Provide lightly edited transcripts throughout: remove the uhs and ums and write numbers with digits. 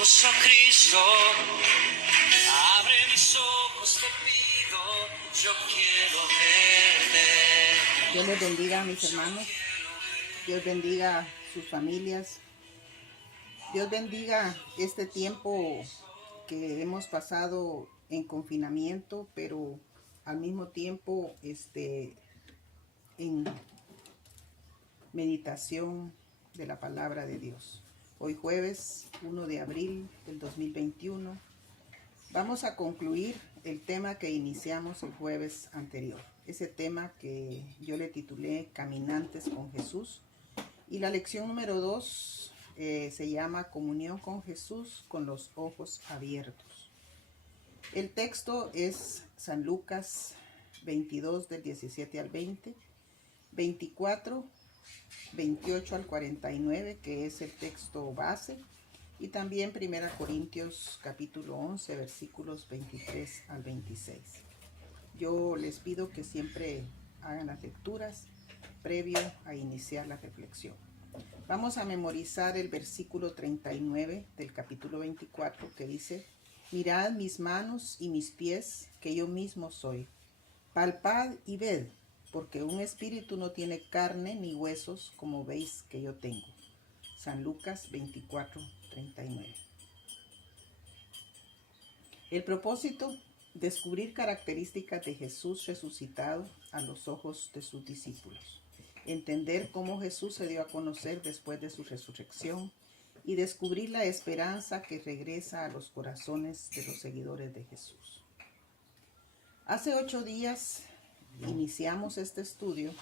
ojos, oh Cristo, abre mis ojos, te pido, yo quiero verte. Dios les bendiga, mis hermanos. Dios bendiga sus familias. Dios bendiga este tiempo que hemos pasado en confinamiento, pero al mismo tiempo en meditación de la palabra de Dios. Hoy jueves 1 de abril del 2021 vamos a concluir el tema que iniciamos el jueves anterior. Ese tema que yo le titulé Caminantes con Jesús. Y la lección número 2 se llama Comunión con Jesús con los ojos abiertos. El texto es San Lucas 22 del 17 al 20, 24, 28 al 49, que es el texto base, y también 1 Corintios capítulo 11, versículos 23 al 26. Yo les pido que siempre hagan las lecturas previo a iniciar la reflexión. Vamos a memorizar el versículo 39 del capítulo 24 que dice: mirad mis manos y mis pies, que yo mismo soy. Palpad y ved, porque un espíritu no tiene carne ni huesos, como veis que yo tengo. San Lucas 24, 39. El propósito: descubrir características de Jesús resucitado a los ojos de sus discípulos. Entender cómo Jesús se dio a conocer después de su resurrección y descubrir la esperanza que regresa a los corazones de los seguidores de Jesús. Hace 8 días iniciamos este estudio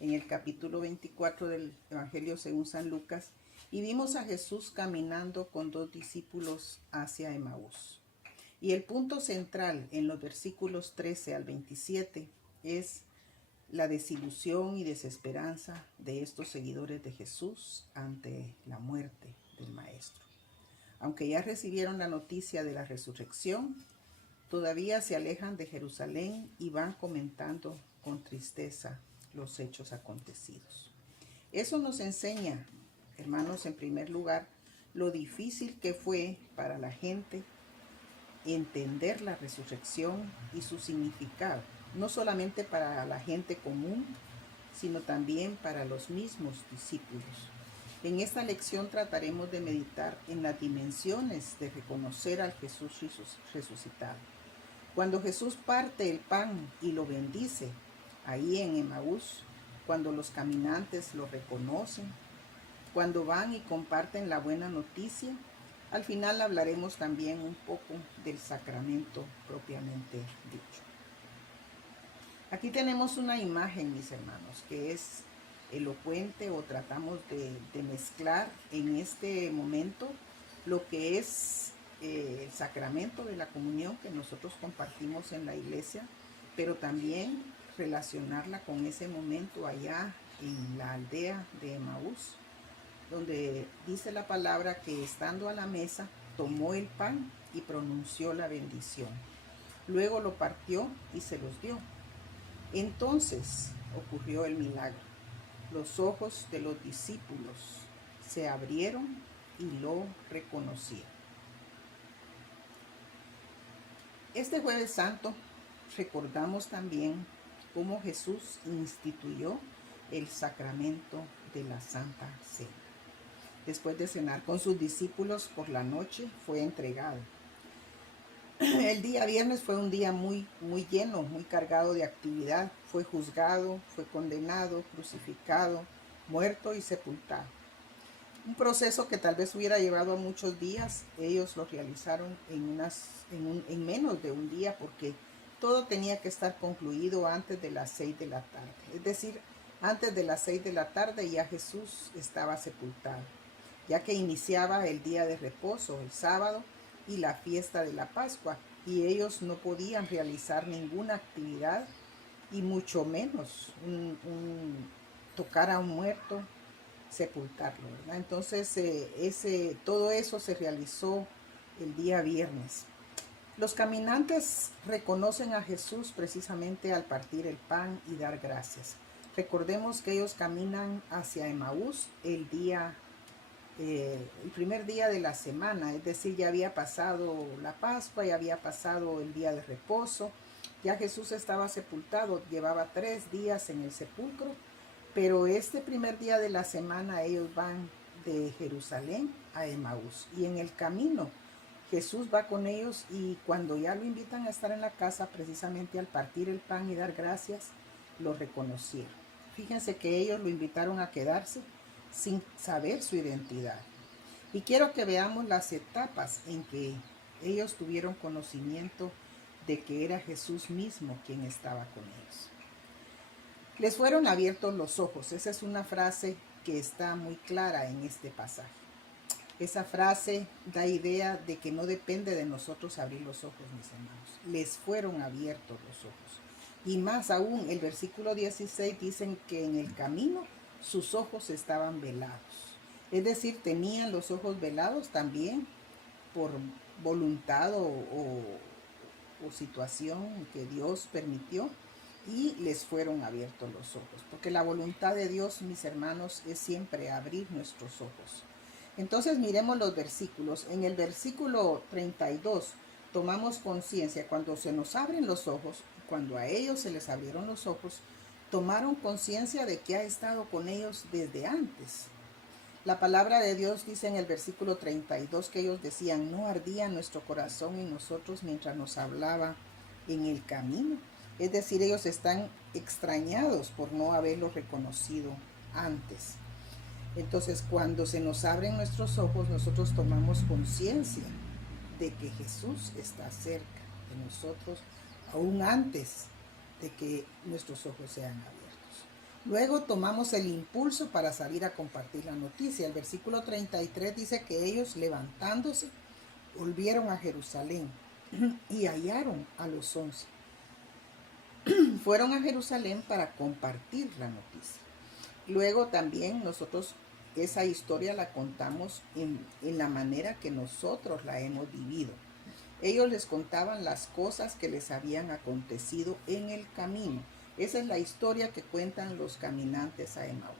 en el capítulo 24 del Evangelio según San Lucas y vimos a Jesús caminando con 2 discípulos hacia Emaús. Y el punto central en los versículos 13 al 27 es la desilusión y desesperanza de estos seguidores de Jesús ante la muerte del Maestro. Aunque ya recibieron la noticia de la resurrección, todavía se alejan de Jerusalén y van comentando con tristeza los hechos acontecidos. Eso nos enseña, hermanos, en primer lugar, lo difícil que fue para la gente entender la resurrección y su significado, no solamente para la gente común, sino también para los mismos discípulos. En esta lección trataremos de meditar en las dimensiones de reconocer al Jesús resucitado. Cuando Jesús parte el pan y lo bendice, ahí en Emaús, cuando los caminantes lo reconocen, cuando van y comparten la buena noticia, al final hablaremos también un poco del sacramento propiamente dicho. Aquí tenemos una imagen, mis hermanos, que es elocuente, o tratamos de mezclar en este momento lo que es el sacramento de la comunión que nosotros compartimos en la iglesia, pero también relacionarla con ese momento allá en la aldea de Emaús, donde dice la palabra que estando a la mesa tomó el pan y pronunció la bendición. Luego lo partió y se los dio. Entonces ocurrió el milagro. Los ojos de los discípulos se abrieron y lo reconocieron. Este Jueves Santo recordamos también cómo Jesús instituyó el sacramento de la Santa Cena. Después de cenar con sus discípulos por la noche, fue entregado. El día viernes fue un día muy lleno, muy cargado de actividad. Fue juzgado, fue condenado, crucificado, muerto y sepultado. Un proceso que tal vez hubiera llevado muchos días, ellos lo realizaron en menos de un día, porque todo tenía que estar concluido antes de las 6 de la tarde. Es decir, antes de las 6 de la tarde ya Jesús estaba sepultado, ya que iniciaba el día de reposo, el sábado, y la fiesta de la Pascua, y ellos no podían realizar ninguna actividad, y mucho menos tocar a un muerto, sepultarlo, ¿verdad? Entonces todo eso se realizó el día viernes. Los caminantes reconocen a Jesús precisamente al partir el pan y dar gracias. Recordemos que ellos caminan hacia Emaús el día el primer día de la semana, es decir, ya había pasado la Pascua, ya había pasado el día de reposo, ya Jesús estaba sepultado, llevaba 3 días en el sepulcro, pero este primer día de la semana ellos van de Jerusalén a Emaús, y en el camino Jesús va con ellos, y cuando ya lo invitan a estar en la casa, precisamente al partir el pan y dar gracias, lo reconocieron. Fíjense que ellos lo invitaron a quedarse sin saber su identidad. Y quiero que veamos las etapas en que ellos tuvieron conocimiento de que era Jesús mismo quien estaba con ellos. Les fueron abiertos los ojos. Esa es una frase que está muy clara en este pasaje. Esa frase da idea de que no depende de nosotros abrir los ojos, mis hermanos. Les fueron abiertos los ojos. Y más aún, el versículo 16 dicen que en el camino sus ojos estaban velados. Es decir, tenían los ojos velados también por voluntad o situación que Dios permitió, y les fueron abiertos los ojos. Porque la voluntad de Dios, mis hermanos, es siempre abrir nuestros ojos. Entonces miremos los versículos. En el versículo 32 tomamos conciencia, cuando se nos abren los ojos, cuando a ellos se les abrieron los ojos, tomaron conciencia de que ha estado con ellos desde antes. La palabra de Dios dice en el versículo 32 que ellos decían: no ardía nuestro corazón en nosotros mientras nos hablaba en el camino. Es decir, ellos están extrañados por no haberlo reconocido antes. Entonces, cuando se nos abren nuestros ojos, nosotros tomamos conciencia de que Jesús está cerca de nosotros, aún antes de que nuestros ojos sean abiertos. Luego tomamos el impulso para salir a compartir la noticia. El versículo 33 dice que ellos, levantándose, volvieron a Jerusalén y hallaron a los 11. Fueron a Jerusalén para compartir la noticia. Luego también nosotros esa historia la contamos en la manera que nosotros la hemos vivido. Ellos les contaban las cosas que les habían acontecido en el camino. Esa es la historia que cuentan los caminantes a Emaús.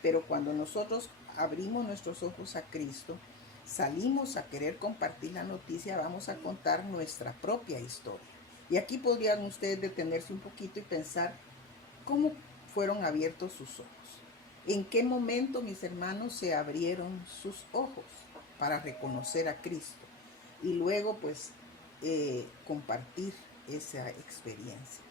Pero cuando nosotros abrimos nuestros ojos a Cristo, salimos a querer compartir la noticia, vamos a contar nuestra propia historia. Y aquí podrían ustedes detenerse un poquito y pensar cómo fueron abiertos sus ojos. ¿En qué momento, mis hermanos, se abrieron sus ojos para reconocer a Cristo? Y luego, pues, compartir esa experiencia.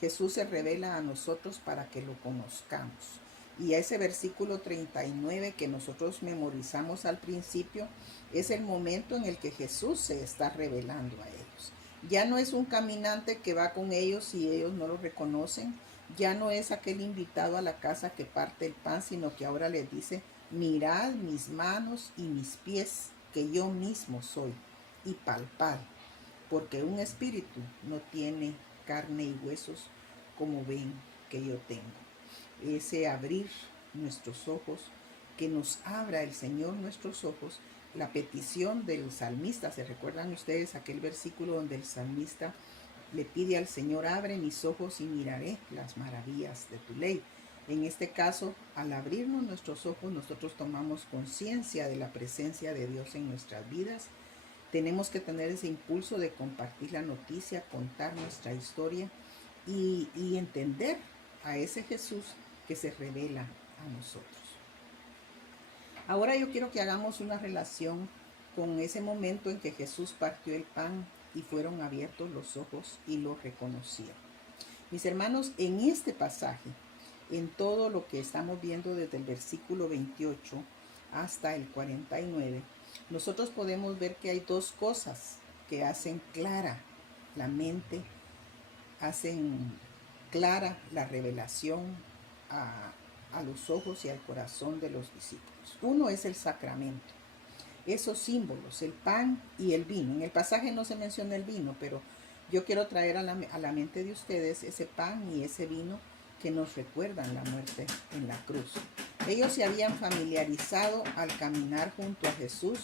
Jesús se revela a nosotros para que lo conozcamos. Y ese versículo 39 que nosotros memorizamos al principio es el momento en el que Jesús se está revelando a ellos. Ya no es un caminante que va con ellos y ellos no lo reconocen. Ya no es aquel invitado a la casa que parte el pan, sino que ahora les dice: mirad mis manos y mis pies, que yo mismo soy, y palpad, porque un espíritu no tiene carne y huesos como ven que yo tengo. Ese abrir nuestros ojos, que nos abra el Señor nuestros ojos, la petición del salmista. ¿Se recuerdan ustedes aquel versículo donde el salmista le pide al Señor: abre mis ojos y miraré las maravillas de tu ley? En este caso, al abrirnos nuestros ojos, nosotros tomamos conciencia de la presencia de Dios en nuestras vidas. Tenemos que tener ese impulso de compartir la noticia, contar nuestra historia y entender a ese Jesús que se revela a nosotros. Ahora yo quiero que hagamos una relación con ese momento en que Jesús partió el pan y fueron abiertos los ojos y lo reconocieron. Mis hermanos, en este pasaje, en todo lo que estamos viendo desde el versículo 28 hasta el 49, nosotros podemos ver que hay dos cosas que hacen clara la mente, hacen clara la revelación a los ojos y al corazón de los discípulos. Uno es el sacramento. Esos símbolos, el pan y el vino. En el pasaje no se menciona el vino, pero yo quiero traer a la mente de ustedes ese pan y ese vino que nos recuerdan la muerte en la cruz. Ellos se habían familiarizado al caminar junto a Jesús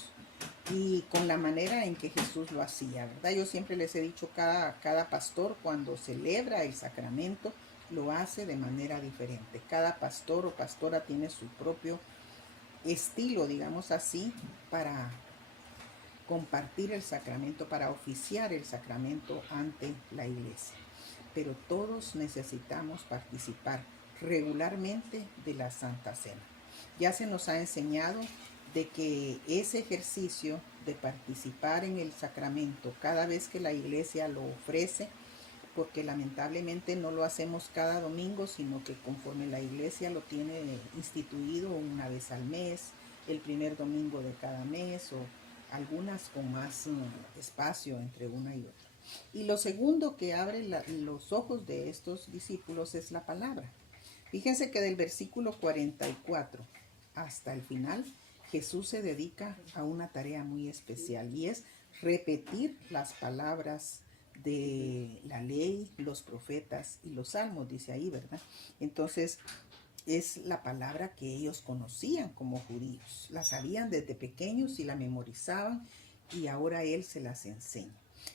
y con la manera en que Jesús lo hacía, ¿verdad? Yo siempre les he dicho, cada pastor cuando celebra el sacramento lo hace de manera diferente. Cada pastor o pastora tiene su propio estilo, digamos así, para compartir el sacramento, para oficiar el sacramento ante la iglesia. Pero todos necesitamos participar regularmente de la Santa Cena. Ya se nos ha enseñado de que ese ejercicio de participar en el sacramento cada vez que la iglesia lo ofrece, porque lamentablemente no lo hacemos cada domingo, sino que conforme la iglesia lo tiene instituido una vez al mes, el primer domingo de cada mes, o algunas con más espacio entre una y otra. Y lo segundo que abre los ojos de estos discípulos es la palabra. Fíjense que del versículo 44 hasta el final, Jesús se dedica a una tarea muy especial, y es repetir las palabras de la ley, los profetas y los salmos, dice ahí, ¿verdad? Entonces, es la palabra que ellos conocían como judíos. La sabían desde pequeños y la memorizaban, y ahora Él se las enseña.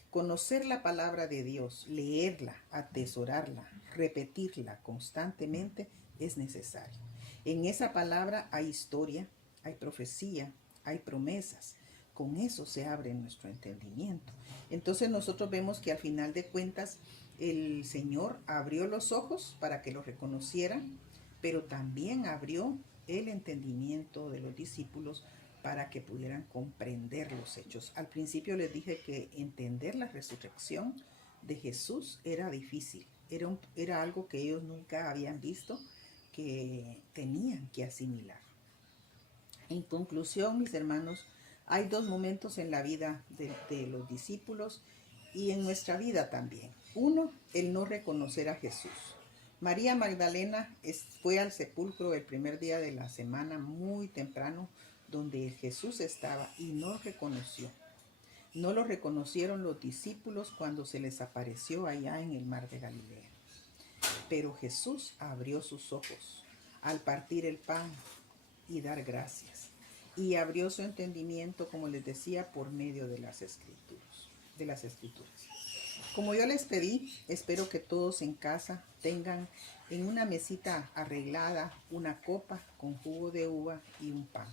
Conocer la palabra de Dios, leerla, atesorarla, repetirla constantemente es necesario. En esa palabra hay historia, hay profecía, hay promesas. Con eso se abre nuestro entendimiento. Entonces nosotros vemos que al final de cuentas el Señor abrió los ojos para que lo reconocieran, pero también abrió el entendimiento de los discípulos para que pudieran comprender los hechos. Al principio les dije que entender la resurrección de Jesús era difícil, era algo que ellos nunca habían visto, que tenían que asimilar. En conclusión, mis hermanos, hay dos momentos en la vida de los discípulos y en nuestra vida también. Uno, el no reconocer a Jesús. María Magdalena fue al sepulcro el primer día de la semana muy temprano, donde Jesús estaba, y no reconoció. No lo reconocieron los discípulos cuando se les apareció allá en el mar de Galilea. Pero Jesús abrió sus ojos al partir el pan y dar gracias, y abrió su entendimiento, como les decía, por medio de las escrituras. Como yo les pedí, espero que todos en casa tengan en una mesita arreglada una copa con jugo de uva y un pan.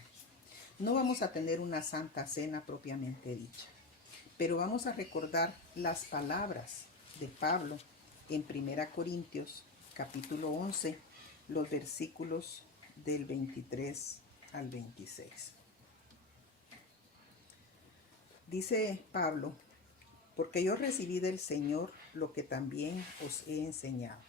No vamos a tener una santa cena propiamente dicha, pero vamos a recordar las palabras de Pablo en 1 Corintios capítulo 11, los versículos del 23 al 26. Dice Pablo: porque yo recibí del Señor lo que también os he enseñado,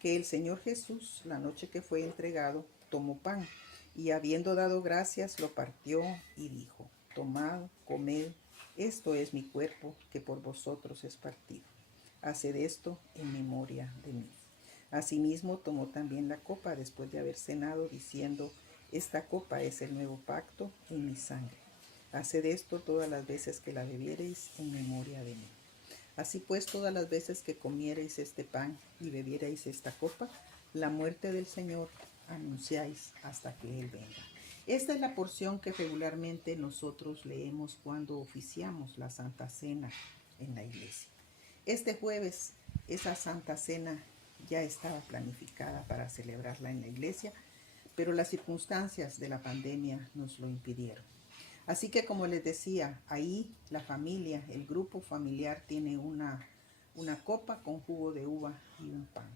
que el Señor Jesús, la noche que fue entregado, tomó pan, y habiendo dado gracias, lo partió y dijo: tomad, comed, esto es mi cuerpo, que por vosotros es partido. Haced esto en memoria de mí. Asimismo tomó también la copa después de haber cenado, diciendo: esta copa es el nuevo pacto en mi sangre. Haced esto todas las veces que la bebiereis en memoria de mí. Así pues, todas las veces que comiereis este pan y bebiereis esta copa, la muerte del Señor anunciáis hasta que Él venga. Esta es la porción que regularmente nosotros leemos cuando oficiamos la Santa Cena en la iglesia. Este jueves, esa Santa Cena ya estaba planificada para celebrarla en la iglesia, pero las circunstancias de la pandemia nos lo impidieron. Así que, como les decía, ahí la familia, el grupo familiar tiene una copa con jugo de uva y un pan.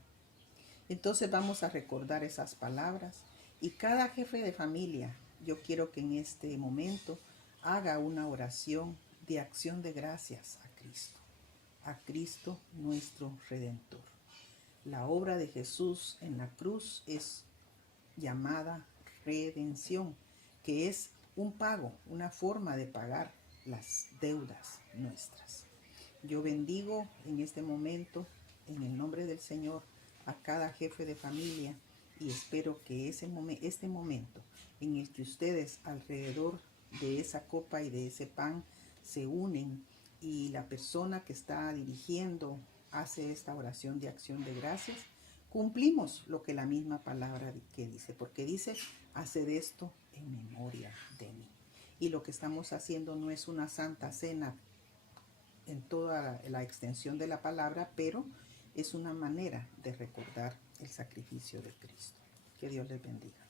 Entonces vamos a recordar esas palabras, y cada jefe de familia, yo quiero que en este momento haga una oración de acción de gracias a Cristo nuestro Redentor. La obra de Jesús en la cruz es llamada redención, que es un pago, una forma de pagar las deudas nuestras. Yo bendigo en este momento, en el nombre del Señor, a cada jefe de familia, y espero que este momento en el que ustedes alrededor de esa copa y de ese pan se unen, y la persona que está dirigiendo hace esta oración de acción de gracias, cumplimos lo que la misma palabra que dice, porque dice: haced esto en memoria de mí. Y lo que estamos haciendo no es una santa cena en toda la extensión de la palabra, pero es una manera de recordar el sacrificio de Cristo. Que Dios les bendiga.